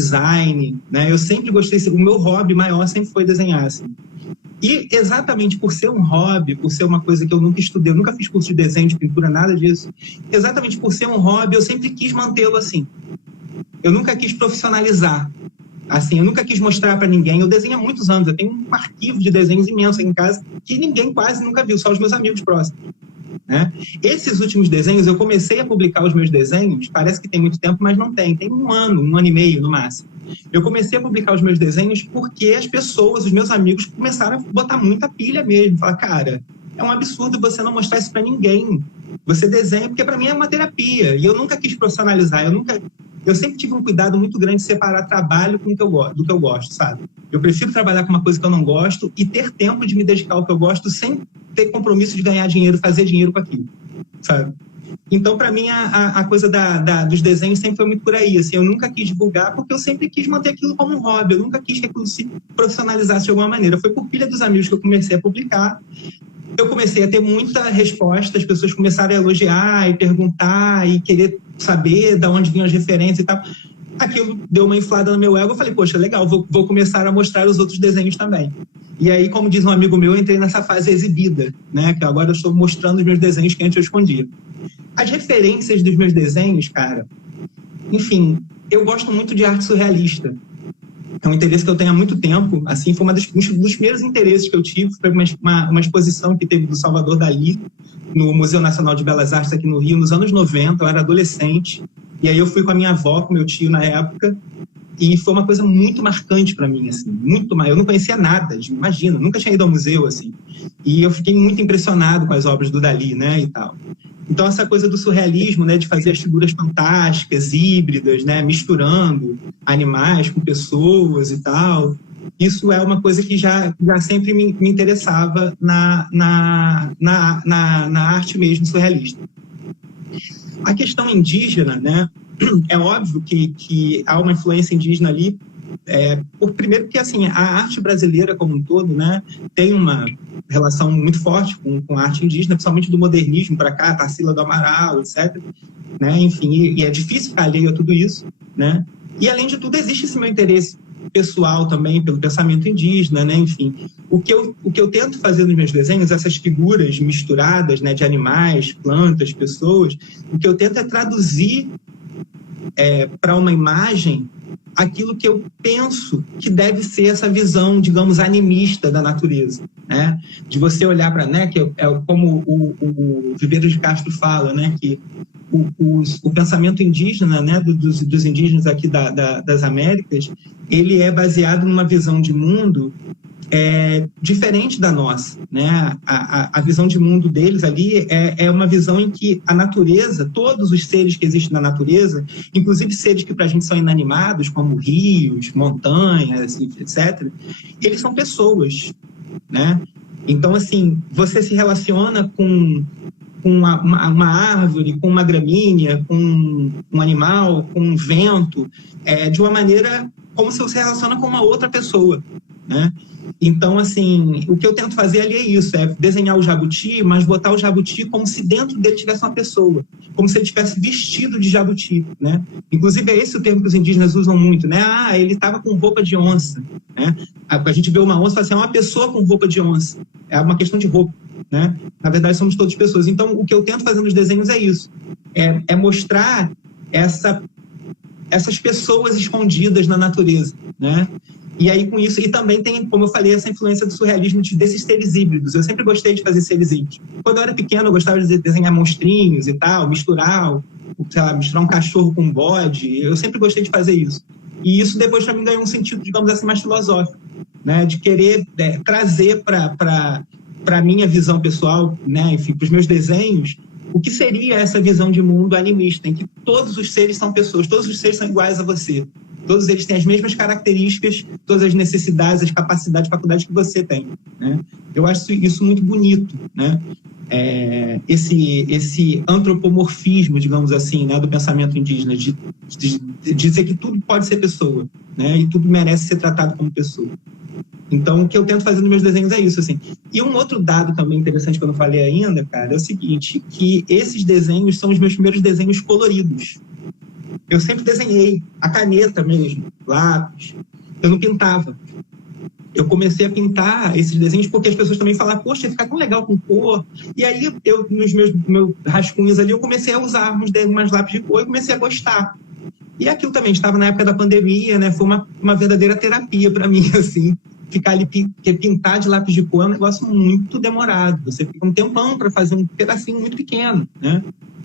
design, né? Eu sempre gostei, o meu hobby maior sempre foi desenhar, assim. E exatamente por ser um hobby, por ser uma coisa que eu nunca estudei, eu nunca fiz curso de desenho, de pintura, nada disso, exatamente por ser um hobby, eu sempre quis mantê-lo assim. Eu nunca quis profissionalizar. Assim, eu nunca quis mostrar para ninguém. Eu desenho há muitos anos, eu tenho um arquivo de desenhos imenso aqui em casa que ninguém quase nunca viu, só os meus amigos próximos, né? Esses últimos desenhos, eu comecei a publicar os meus desenhos, parece que tem muito tempo, mas não tem. Tem um ano e meio no máximo. Eu comecei a publicar os meus desenhos porque as pessoas, os meus amigos, começaram a botar muita pilha mesmo. Falar, cara, é um absurdo você não mostrar isso para ninguém. Você desenha, porque para mim é uma terapia. E eu nunca quis profissionalizar, eu sempre tive um cuidado muito grande de separar trabalho do que eu gosto, sabe? Eu prefiro trabalhar com uma coisa que eu não gosto e ter tempo de me dedicar ao que eu gosto sem ter compromisso de ganhar dinheiro, fazer dinheiro com aquilo, sabe? Então, para mim, a coisa dos desenhos sempre foi muito por aí. Assim, eu nunca quis divulgar porque eu sempre quis manter aquilo como um hobby. Eu nunca quis que aquilo se profissionalizasse de alguma maneira. Foi por pilha dos amigos que eu comecei a publicar. Eu comecei a ter muita resposta, as pessoas começaram a elogiar e perguntar e querer saber de onde vinham as referências e tal. Aquilo deu uma inflada no meu ego, eu falei, poxa, legal, vou começar a mostrar os outros desenhos também. E aí, como diz um amigo meu, eu entrei nessa fase exibida, né? Que agora eu estou mostrando os meus desenhos que antes eu escondia. As referências dos meus desenhos, cara, enfim, eu gosto muito de arte surrealista. É um interesse que eu tenho há muito tempo. Assim, foi um dos primeiros interesses que eu tive. Foi uma exposição que teve do Salvador Dalí no Museu Nacional de Belas Artes aqui no Rio, nos anos 90. Eu era adolescente. E aí eu fui com a minha avó, com meu tio na época. E foi uma coisa muito marcante para mim, assim, muito mais. Eu não conhecia nada, imagina, nunca tinha ido ao museu, assim. E eu fiquei muito impressionado com as obras do Dalí, né, e tal. Então, essa coisa do surrealismo, né, de fazer as figuras fantásticas, híbridas, né, misturando animais com pessoas e tal, isso é uma coisa que já sempre me interessava na arte mesmo surrealista. A questão indígena, né, é óbvio que há uma influência indígena ali, primeiro porque assim, a arte brasileira como um todo, né, tem uma relação muito forte com a arte indígena, principalmente do modernismo para cá, Tarsila do Amaral, etc. Né, enfim, e é difícil ficar alheio a tudo isso, né? E além de tudo existe esse meu interesse pessoal também pelo pensamento indígena, né? Enfim, o que eu tento fazer nos meus desenhos, essas figuras misturadas, né, de animais, plantas, pessoas, o que eu tento é traduzir para uma imagem aquilo que eu penso que deve ser essa visão, digamos, animista da natureza, né? De você olhar para, né, que é como o Viveiro de Castro fala, né, que o pensamento indígena, né, dos indígenas aqui das Américas, ele é baseado numa visão de mundo diferente da nossa, né? A visão de mundo deles ali é uma visão em que a natureza, todos os seres que existem na natureza, inclusive seres que para a gente são inanimados, como rios, montanhas, etc., eles são pessoas, né? Então, assim, você se relaciona com uma árvore, com uma gramínea, com um animal, com um vento, de uma maneira como se você se relaciona com uma outra pessoa, né? Então, assim, o que eu tento fazer ali é isso, desenhar o jabuti, mas botar o jabuti como se dentro dele tivesse uma pessoa, como se ele tivesse vestido de jabuti, né? Inclusive, é esse o termo que os indígenas usam muito, né? Ah, ele estava com roupa de onça, né? A gente vê uma onça e fala assim, é uma pessoa com roupa de onça. É uma questão de roupa, né? Na verdade, somos todas pessoas. Então, o que eu tento fazer nos desenhos é isso, é mostrar essas pessoas escondidas na natureza, né? E aí, com isso, e também tem, como eu falei, essa influência do surrealismo desses seres híbridos. Eu sempre gostei de fazer seres híbridos. Quando eu era pequeno, eu gostava de desenhar monstrinhos e tal, misturar um cachorro com um bode. Eu sempre gostei de fazer isso. E isso depois, para mim, ganhou um sentido, digamos assim, mais filosófico, né? De querer trazer para a minha visão pessoal, né? Enfim, para os meus desenhos, o que seria essa visão de mundo animista, em que todos os seres são pessoas, todos os seres são iguais a você. Todos eles têm as mesmas características, todas as necessidades, as capacidades, faculdades que você tem, né? Eu acho isso muito bonito, né? Esse antropomorfismo, digamos assim, né, do pensamento indígena, de dizer que tudo pode ser pessoa, né? E tudo merece ser tratado como pessoa. Então, o que eu tento fazer nos meus desenhos é isso, assim. E um outro dado também interessante que eu não falei ainda, cara, é o seguinte, que esses desenhos são os meus primeiros desenhos coloridos. Eu sempre desenhei, a caneta mesmo, lápis, eu não pintava. Eu comecei a pintar esses desenhos porque as pessoas também falavam, poxa, fica tão legal com cor. E aí, eu, nos meus rascunhos ali, eu comecei a usar umas lápis de cor e comecei a gostar. E aquilo também estava na época da pandemia, né? Foi uma verdadeira terapia para mim, assim. Ficar ali, porque pintar de lápis de cor é um negócio muito demorado. Você fica um tempão para fazer um pedacinho muito pequeno, né?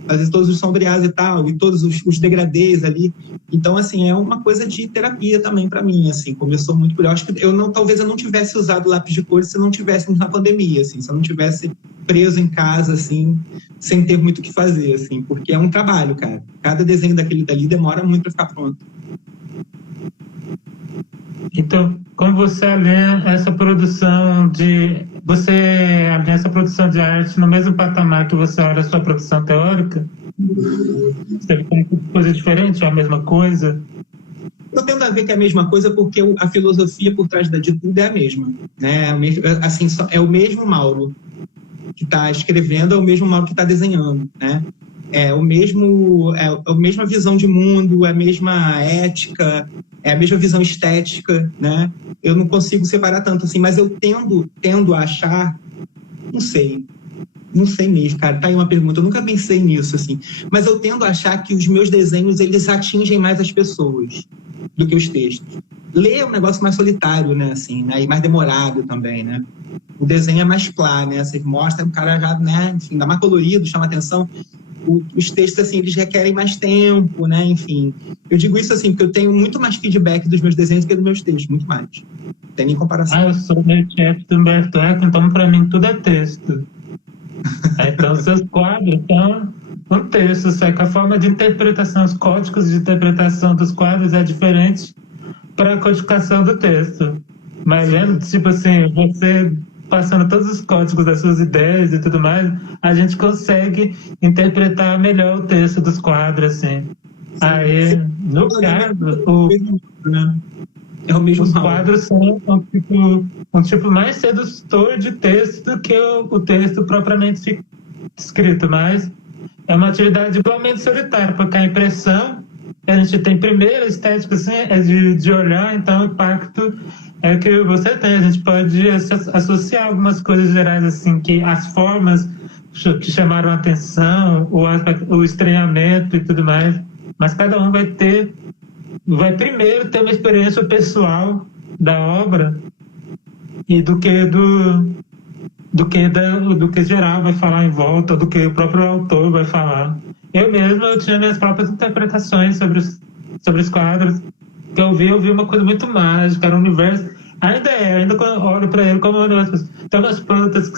Fazer todos os sombreados e tal, e todos os degradês ali. Então, assim, é uma coisa de terapia também para mim, assim. Começou muito por... Eu acho que talvez eu não tivesse usado lápis de cor se não tivéssemos na pandemia, assim. Se eu não tivesse preso em casa, assim, sem ter muito o que fazer, assim. Porque é um trabalho, cara. Cada desenho daquele dali demora muito para ficar pronto. Então, como você alinha essa produção de... Você alinha essa produção de arte no mesmo patamar que você olha a sua produção teórica? Você vê como coisa diferente ou a mesma coisa? Eu tento a ver que é a mesma coisa porque a filosofia por trás de tudo é a mesma, né? Assim, é o mesmo Mauro que está escrevendo, é o mesmo Mauro que está desenhando, né? É a mesma visão de mundo, é a mesma ética, é a mesma visão estética, né? Eu não consigo separar tanto assim, mas eu tendo a achar, não sei mesmo, cara, tá aí uma pergunta, eu nunca pensei nisso, assim, mas eu tendo a achar que os meus desenhos, eles atingem mais as pessoas do que os textos. Ler é um negócio mais solitário, né, assim, né, e mais demorado também, né? O desenho é mais claro, né, você mostra, o cara já, né, enfim, dá mais colorido, chama atenção. Os textos, assim, eles requerem mais tempo, né, enfim. Eu digo isso, assim, porque eu tenho muito mais feedback dos meus desenhos do que dos meus textos, muito mais. Não tem nem comparação. Eu sou meio chefe do Humberto Eco, então para mim tudo é texto. Então, seus quadros são um texto, só que a forma de interpretação, os códigos de interpretação dos quadros é diferente para a codificação do texto. Mas vendo, tipo assim, você passando todos os códigos das suas ideias e tudo mais, a gente consegue interpretar melhor o texto dos quadros, assim. Aí, no caso, os quadros são um tipo mais sedutor de texto do que o texto propriamente escrito, mas é uma atividade igualmente solitária, porque a impressão que a gente tem primeiro, a estética, assim, é de olhar, então o impacto é que você tem. A gente pode associar algumas coisas gerais, assim, que as formas que chamaram a atenção, o estranhamento e tudo mais, mas cada um vai primeiro ter uma experiência pessoal da obra e do que geral vai falar em volta, do que o próprio autor vai falar. Eu tinha minhas próprias interpretações sobre os quadros, que eu vi uma coisa muito mágica, era um universo, ainda quando eu olho para ele como um universo. Tem umas plantas que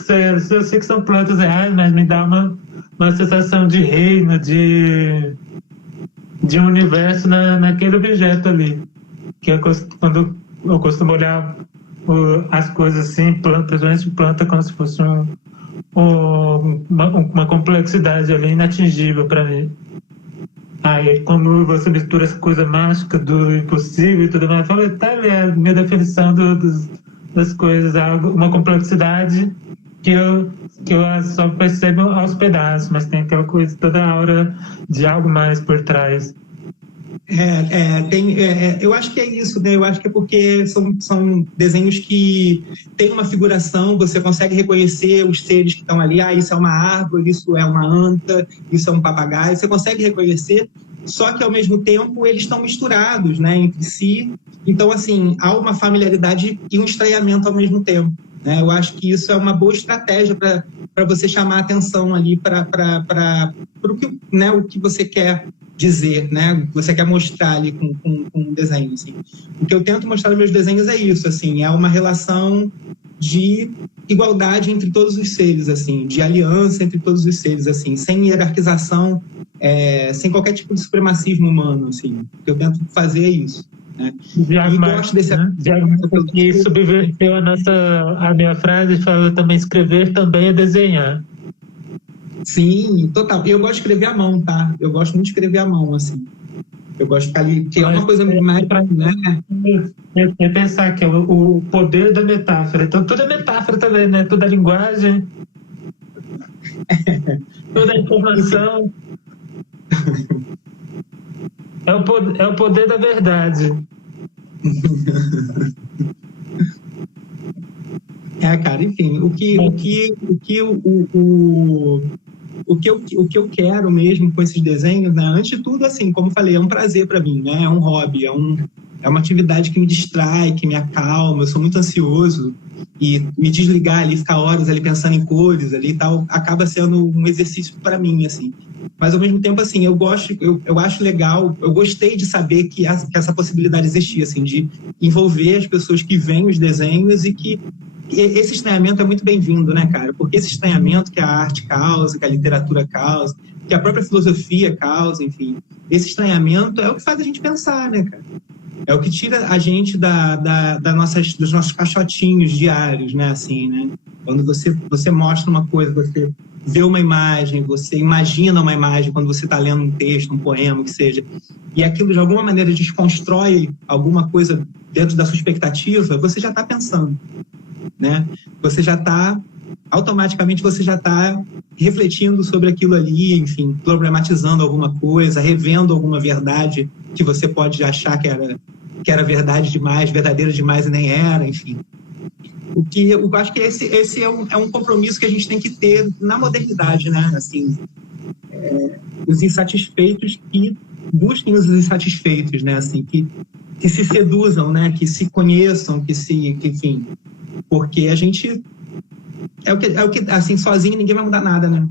eu sei que são plantas reais, mas me dá uma sensação de reino, de um universo naquele objeto ali, que quando eu costumo olhar as coisas assim, plantas, a gente planta como se fosse uma complexidade ali inatingível para mim. Aí, como você mistura essa coisa mágica do impossível e tudo mais, fala, tá ali a minha definição das coisas, uma complexidade que eu só percebo aos pedaços, mas tem aquela coisa, toda a aura de algo mais por trás. Eu acho que é isso, né? Eu acho que é porque são desenhos que têm uma figuração, você consegue reconhecer os seres que estão ali. Isso é uma árvore, isso é uma anta, isso é um papagaio. Você consegue reconhecer, só que ao mesmo tempo eles estão misturados, né, entre si. Então, assim, há uma familiaridade e um estranhamento ao mesmo tempo, né? Eu acho que isso é uma boa estratégia para você chamar a atenção ali para o que você quer dizer, né? Você quer mostrar ali com um desenho, assim. O que eu tento mostrar nos meus desenhos é isso, assim, é uma relação de igualdade entre todos os seres, assim, de aliança entre todos os seres, assim, sem hierarquização, sem qualquer tipo de supremacismo humano, assim. O que eu tento fazer é isso, né? E gosto desse... que subverteu a minha frase, fala também escrever também é desenhar. Sim, total. Eu gosto de escrever à mão, tá? Eu gosto muito de escrever à mão, assim. Eu gosto de ficar ali, que é uma coisa mais... né? É pensar que é o poder da metáfora. Então, tudo é metáfora também, né? Toda a linguagem, toda a informação. É o poder da verdade. Cara, enfim, o que eu quero mesmo com esses desenhos, né? Antes de tudo, assim, como eu falei, é um prazer para mim, né? É um hobby, é uma atividade que me distrai, que me acalma. Eu sou muito ansioso e me desligar ali, ficar horas ali pensando em cores ali e tal, acaba sendo um exercício para mim, assim. Mas ao mesmo tempo, assim, eu acho legal, eu gostei de saber que essa possibilidade existia, assim, de envolver as pessoas que veem os desenhos e que esse estranhamento é muito bem-vindo, né, cara? Porque esse estranhamento que a arte causa, que a literatura causa, que a própria filosofia causa, enfim, esse estranhamento é o que faz a gente pensar, né, cara? É o que tira a gente dos nossos caixotinhos diários, né, assim, né? Quando você mostra uma coisa, você vê uma imagem, você imagina uma imagem quando você está lendo um texto, um poema, o que seja, e aquilo de alguma maneira desconstrói alguma coisa dentro da sua expectativa, você já está pensando, né? Automaticamente você já está refletindo sobre aquilo ali, enfim, problematizando alguma coisa, revendo alguma verdade que você pode achar que era verdade demais, verdadeira demais e nem era, enfim. Eu acho que esse é um compromisso que a gente tem que ter na modernidade, né? Assim, os insatisfeitos que busquem os insatisfeitos, né? Assim, que se seduzam, né? Que se conheçam, enfim, porque a gente é o que assim, sozinho ninguém vai mudar nada, né?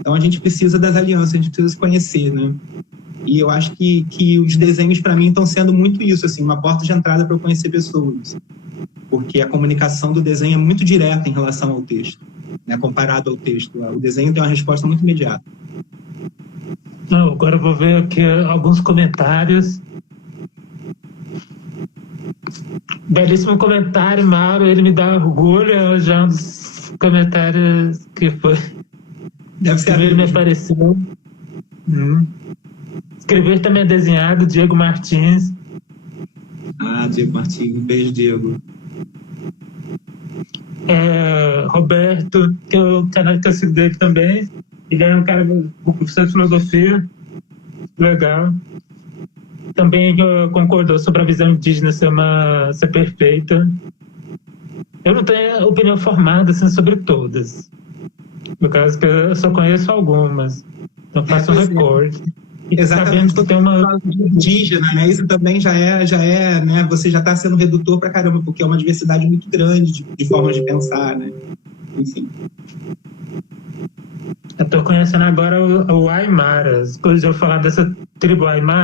Então a gente precisa das alianças, a gente precisa se conhecer, né? E eu acho que os desenhos para mim estão sendo muito isso, assim, uma porta de entrada para eu conhecer pessoas, porque a comunicação do desenho é muito direta em relação ao texto, né? Comparado ao texto, o desenho tem uma resposta muito imediata. Não, agora eu vou ver aqui alguns comentários. Belíssimo comentário, Mauro. Ele me dá orgulho. Já um dos comentários que foi. Deve ser. Ele me apareceu. Escrever também é desenhado, Diego Martins. Diego Martins. Um beijo, Diego. Roberto, que é o canal que eu sigo dele também. Ele é um cara, um professor de filosofia. Legal. Também concordou sobre a visão indígena ser perfeita. Eu não tenho opinião formada assim, sobre todas. No caso, que eu só conheço algumas. Então faço um recorte. Exatamente, que tem uma indígena, né? Isso também já é, né? Você já está sendo redutor pra caramba, porque é uma diversidade muito grande de formas de pensar, né? Enfim. Eu estou conhecendo agora o Aymara. Depois de eu falar dessa tribo Aymara,